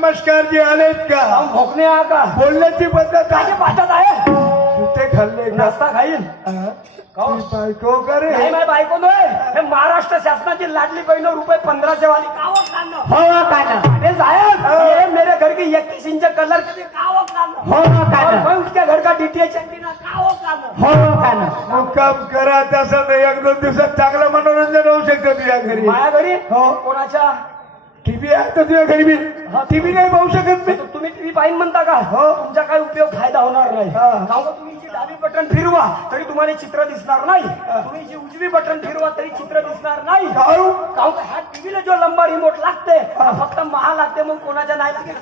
नमस्कार जी, आलेत का? भोकणे आ का? बोलण्याची पद्धत काय पाठत आहे? सुटे खाल्ले नाश्ता खाईल बायको करे नाही माझी बायको नाही, हे महाराष्ट्र शासनाची लाडली बहीण ₹1500 वाली कावं खाणं हो काना अरे साहब ये मेरे घर की 21 इंच कलर के कावं खाणं हो काना मैं उसके घर का डीटीएच एंटीना कावं खाणं हो काना मुक्काम करा तसं तर 1-2 दिवसात चांगलं मनोरंजन होऊ शकतं तुझ्या घरी. माझ्या घरी हो. कोणाच्या टीव्ही आहे तर तुझ्या घरी मी टीव्ही नाही पाहू शकत मी. तुम्ही टीव्ही पाहिजे म्हणता का? हो. तुमचा काही उपयोग फायदा होणार नाही. हा. काहून का तुम्ही जी डावी बटन फिरवा तरी तुम्हाला चित्र दिसणार नाही, तुम्ही जी उजवी बटन फिरवा तरी चित्र दिसणार नाही. काहून? काहून का ह्या टीव्हीला जो लंबा रिमोट लागते फक्त महा लागते, मग कोणाच्या नाही लागते.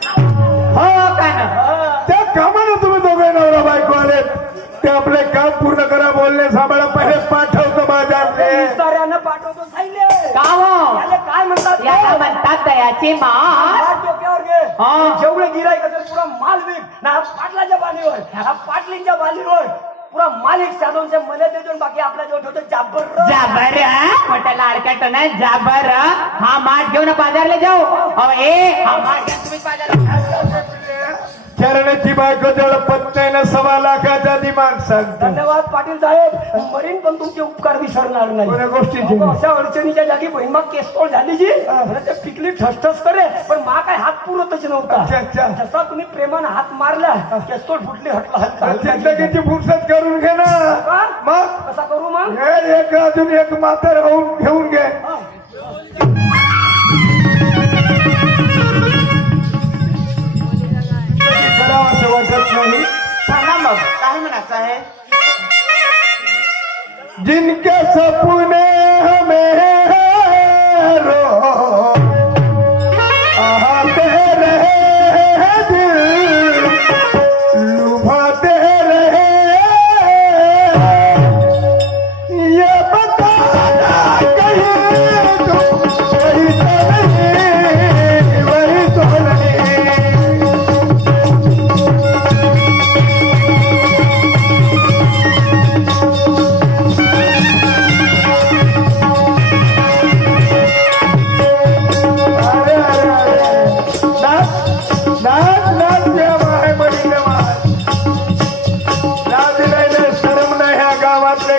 हो काना त्या कामानं तुम्ही दोघे नवरा बायको आले, ते आपले काम पूर्ण करा. बोलणे सांभाळा, पहिले पाठवतो माझ्याकडे. साऱ्यानं पाठवतो सायले काव याले काय म्हणतात याला म्हणतात दयाचे मान. हात डोक्यावर घे. हा. जेवढे गिराईक असेल पुरा माल विक ना पाटलाच्या बालीवर, ह्या पाटलींच्या बालीवर पुरा माल एक साधूनच्या मले देतो, बाकी आपल्या जेवढ ठेवतो जाबर जाबर मोठ्या लाडक्यात ना जाबर. हा माठ घेऊन बाजारला जाऊ. अहो ए हा माठ घ्या तुम्ही बाजारला. चरणाची बायको जवळ पत नाही ना, 1.25 लाखाचा दिमाग सांगतो. धन्यवाद पाटील साहेब, मरीन पण तुमचे उपकार विसरणार नाही. कोण्या गोष्टीची? अशा अडचणीच्या जागी बहिणमा केसतोड झाली जी ते पिकली ठसठस करे, पण मा काय हात पुरतच नव्हता. अच्छा. जसा तुम्ही प्रेमानं हात मारला केसतोड फुटली, हटला चिंतकीची फुरसत करून घे ना. मग कसा करू मग? हे एक अजून एक म्हातार होऊन घेऊन घे. करावं असं वाटत नाही. सांगा मग काय म्हणायचं आहे? जिनके सपने हमें रो आते रहे दिल लुभाते रहे, ये बताना कहीं तुम वही तो नहीं, वही तो नहीं.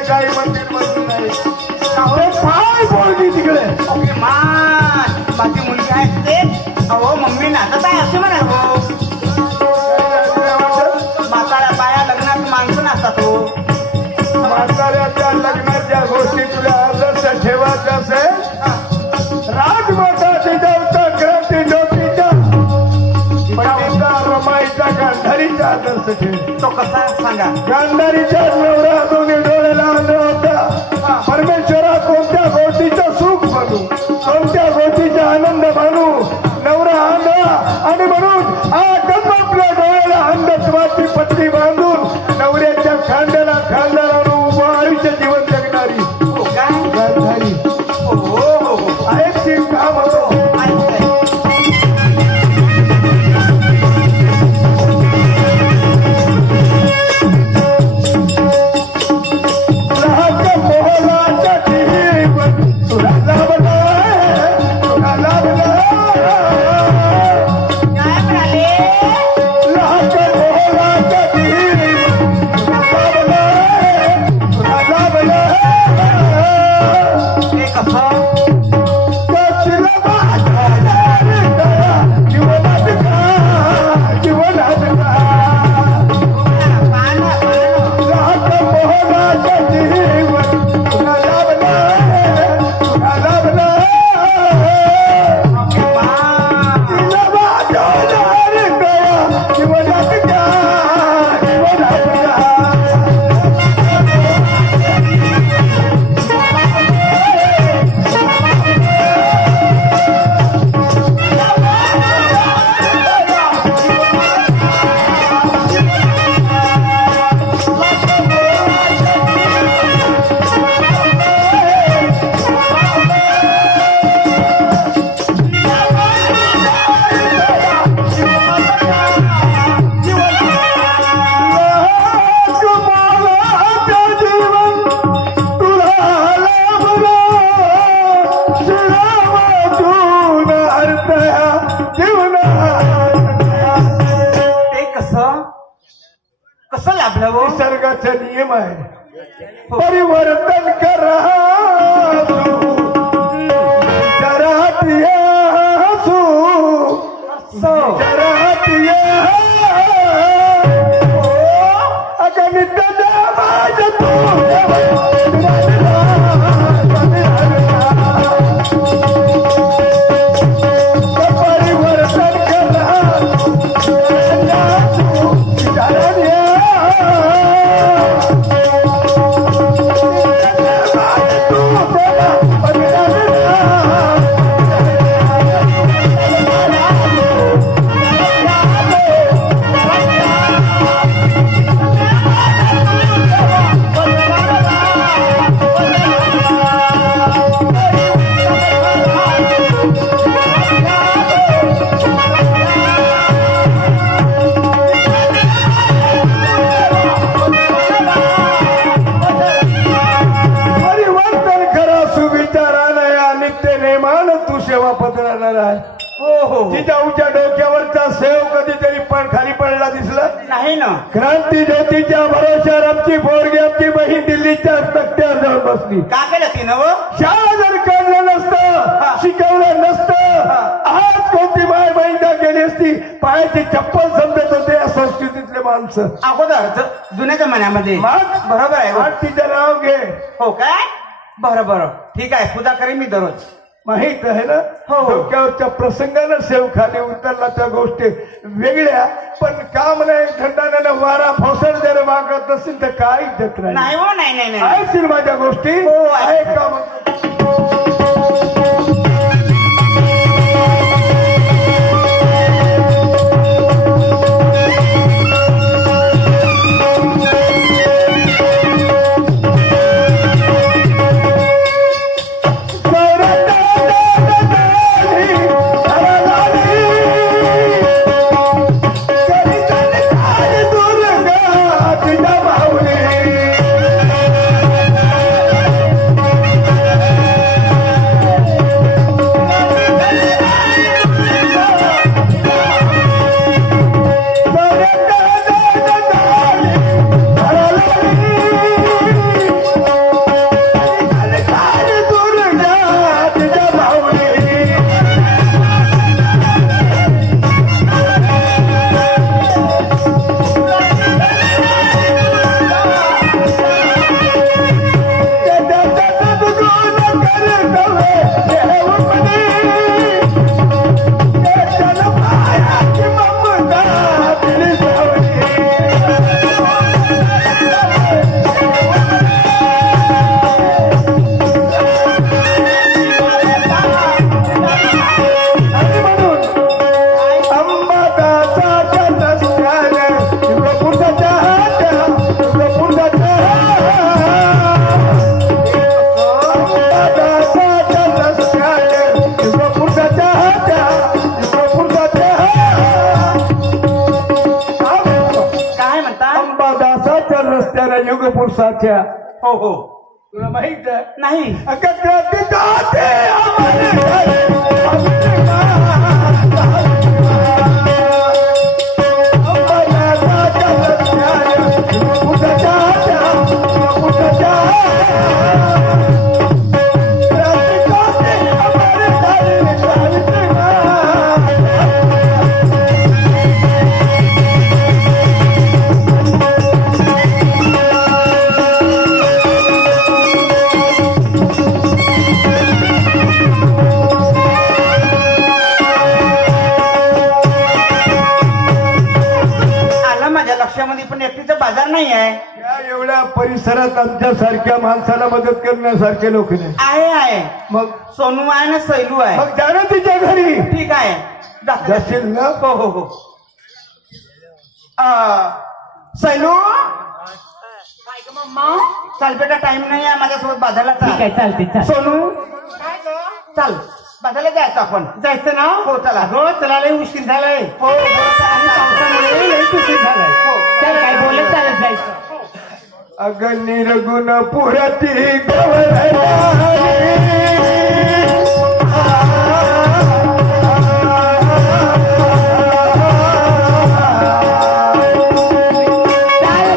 काही मंदिर बसलं नाही. काय बोलली तिकडे? माझी मुलगी आहे ते. अहो मम्मी नाचत आहे असं म्हणा. हो म्हाताऱ्या बाया लग्नात माणसं नाचतात. हो म्हाताऱ्याच्या लग्नाच्या गोष्टी तुला आदर्श ठेवायचं असेल, राजमाता जिजाऊचा क्रांती ज्योतीच्या पंडिता रमाईचा गांधारीचा आदर्श ठेव. तो कसा सांगा? गांधारीच्या नवरा दोन्ही डोळ्याला आंधळा होता. परमेश्वरा कोणत्या गोष्टीचं सुख बनू, कोणत्या गोष्टीचा आनंद मानू. नवरा आंधळा आणि म्हणून आपल्या डोळ्याला अंधत्वाची पट्टी बांधून नवऱ्याच्या खांद्याला खांदा लावून उभं आयुष्य जीवन जगणारी गांधारी आहे. ती काम होतो. तुला लाभला कसं लाभलं हो? निसर्गाचा नियम आहे. परिवर्तन करा जिजाऊच्या डोक्यावरचा सेव कधीतरी पण खाली पडला दिसला नाही ना. क्रांती ज्योतीच्या भरोश्यावर आमची पोरगी आमची बहीण दिल्लीच्या तक्त्यावर जाऊन बसली. का केलं तिनं हो? शाळा जर काढलं नसतं शिकवलं नसतं आज कोणती माय बहीणला गेली असती. पायाची चप्पल समजत होते या संस्कृतीतले माणसं अगोदर जुन्या जमान्यामध्ये. बरोबर आहे. तिचं नाव घे. हो काय? बरं ठीक आहे. पूजा करेन मी दररोज. माहित आहे ना. डोक्यावरच्या प्रसंगानं सेव खाली उतरला त्या गोष्टी वेगळ्या पण काम नाही. थंडानं वारा फौसर जर मागत असेल तर काय देत नाही हो. नाही आहे माझ्या गोष्टी. हो आहे का? युगपुरुषाच्या. हो तुला माहित आहे? नाही. पण एकटीचा बाजार नाही आहे. या एवढ्या परिसरात आमच्या सारख्या माणसाला मदत करण्यासारखे लोक नाही. आहे. मग सोनू आहे ना सैलू आहे. मग जाणं तिच्या घरी. ठीक आहे जाशील ना. हो सैलू चाल बेटा टाइम नाही आहे माझ्यासोबत बाजारला. ठीक आहे चालते. सोनू चाल बाजारला जायचं आपण. जायचं ना. हो चला. हो चला लय उशीर झालाय. हो आणि पावसामुळे लय उशीर झालाय. हो चल काय बोलत चालत जायचं. अगं निर्गुण पुरती गवळणी चाल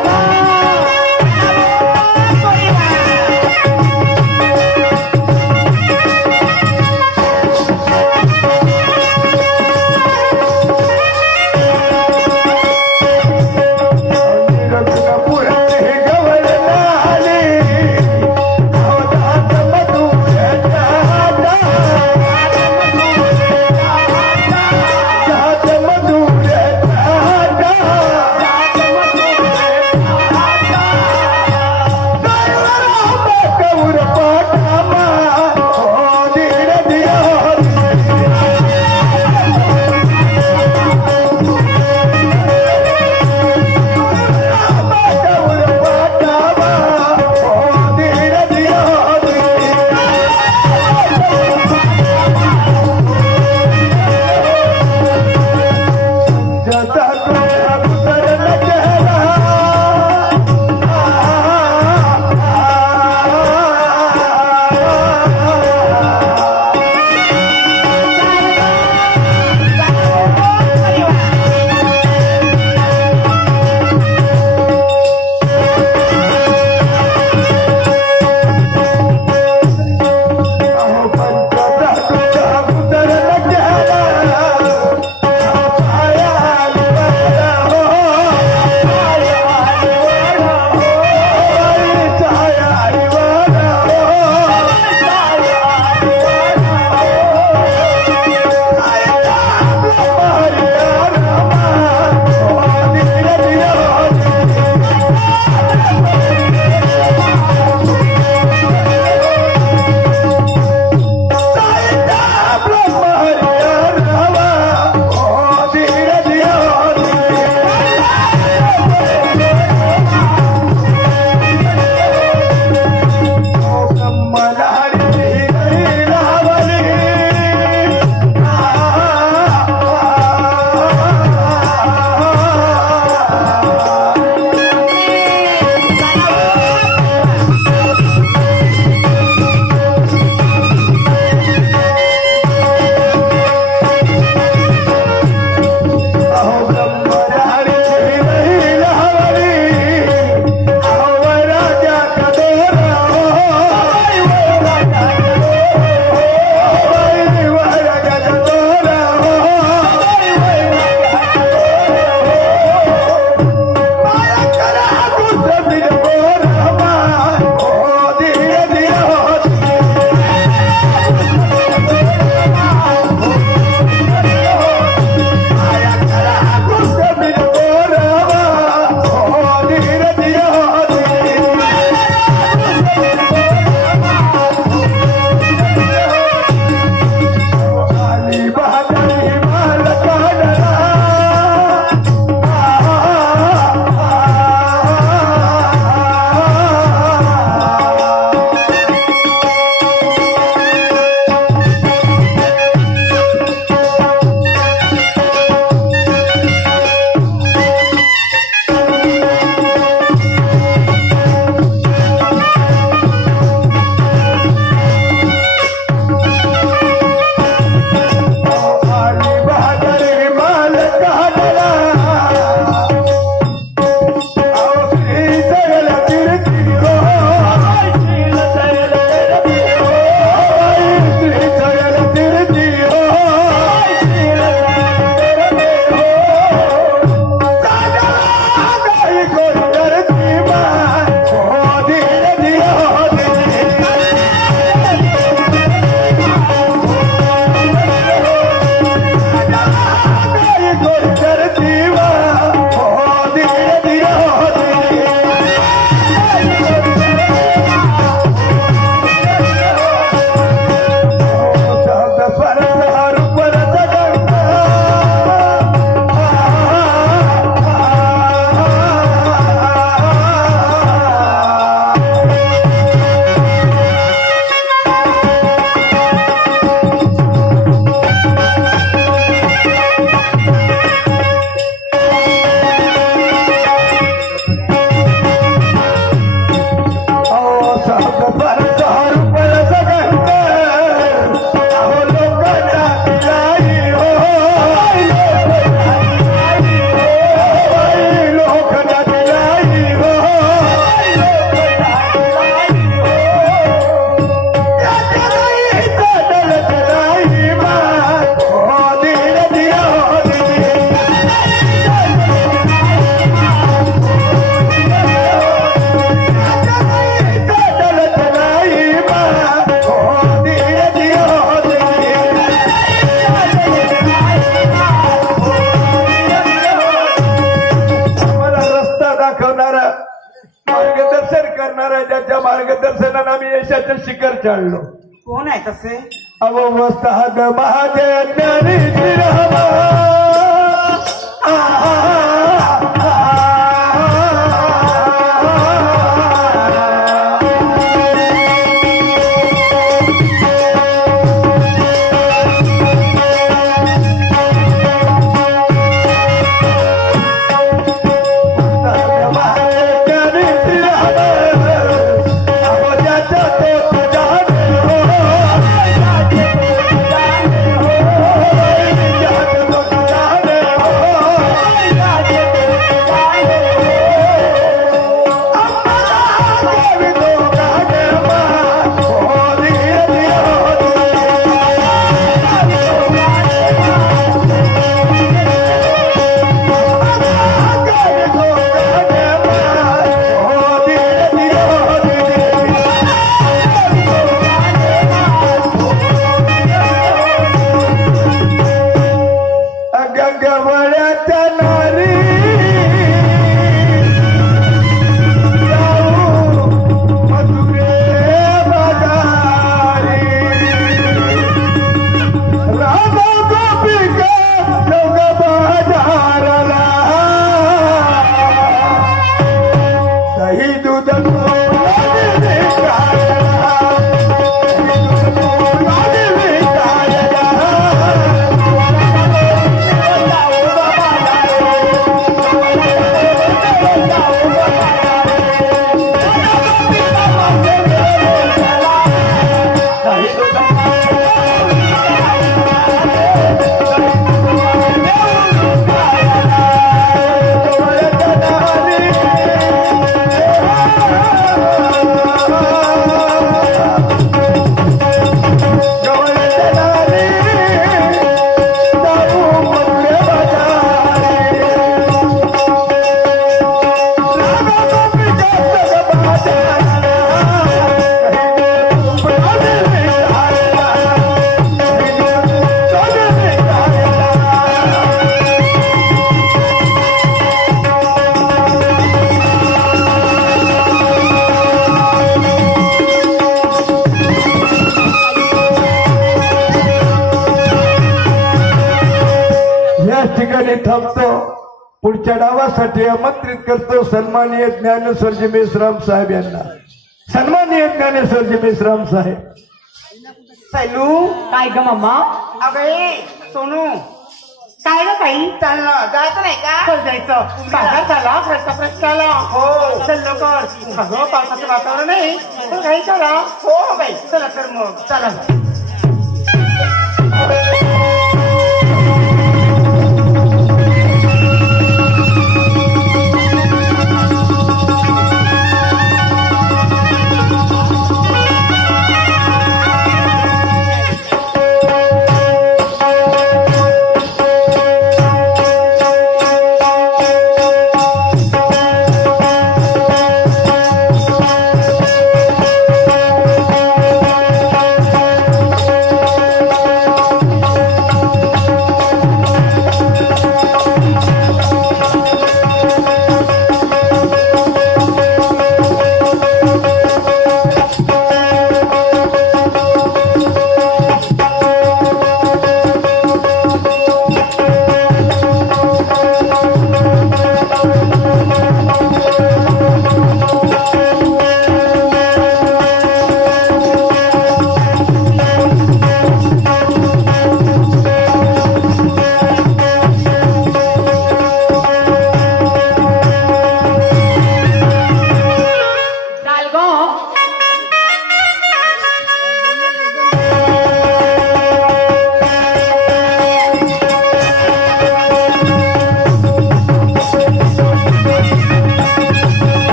यशाचं शिखर चढलो. कोण आहे तसे? अवस्था महादेव ज्ञानी श्रीरामा. थांबतो. पुढच्या डावासाठी आमंत्रित करतो सन्माननीय ज्ञानेश्वरजी मेश्राम साहेब यांना. सन्माननीय ज्ञानेश्वरजी मेश्राम साहेब. सैलू काय ग मम्मा? अगे सोनू काय ग काही चाललं जायचं नाही का? जायचं बाजार झाला प्रश्न आला. हो चल लवकर. अगं पावसाचं वातावरण आहे काही करा. हो बाई चला तर मग चला.